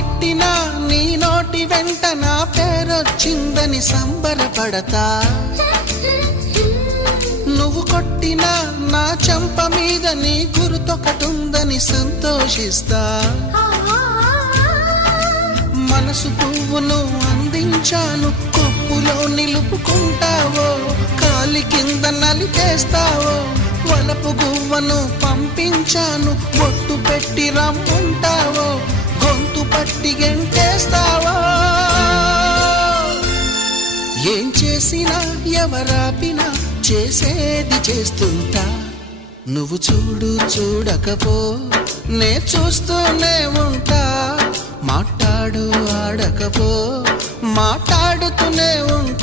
తిట్టినా నీ నోటి వెంట నా పేరొచ్చిందని సంబరపడతా. నువ్వు కొట్టినా నా చెంప మీద నీ గుర్తొకటుందని సంతోషిస్తా. మనసు పువ్వును అందించాను, కొప్పులో నిలుపుకుంటావో, కాలి కింద నలిపేస్తావో. వలపు గువ్వను పంపించాను, బొట్టు పెట్టి రమ్ముంటావో, గొంతు పట్టి గెంటేస్తావో. ఏం చేసినా ఎవరాపినా చేసేది చేస్తుంటా. నువ్వు చూడు చూడకపో నే చూస్తూనే ఉంటా. మాట్లాడు ఆడకపో మాట్లాడుతూనే ఉంటా.